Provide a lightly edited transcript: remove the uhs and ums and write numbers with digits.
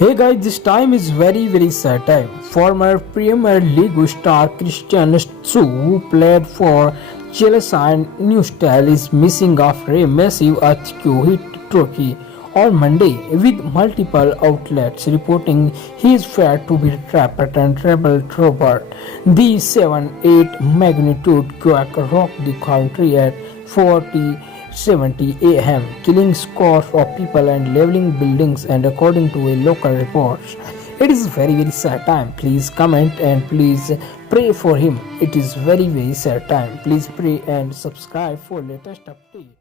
Hey guys, this time is very sad time. Former Premier League star Christian Tsu, who played for Chelsea and New Style, is missing after a massive atsu hit Turkey on Monday, with multiple outlets reporting he is feared to be trapped and trouble Robert. The 7.8 magnitude quake rocked the country at 40:70 a.m., killing scores of people and leveling buildings, and according to a local report, it is very sad time. Please comment and please pray for him. It is very sad time. Please pray and subscribe for latest update.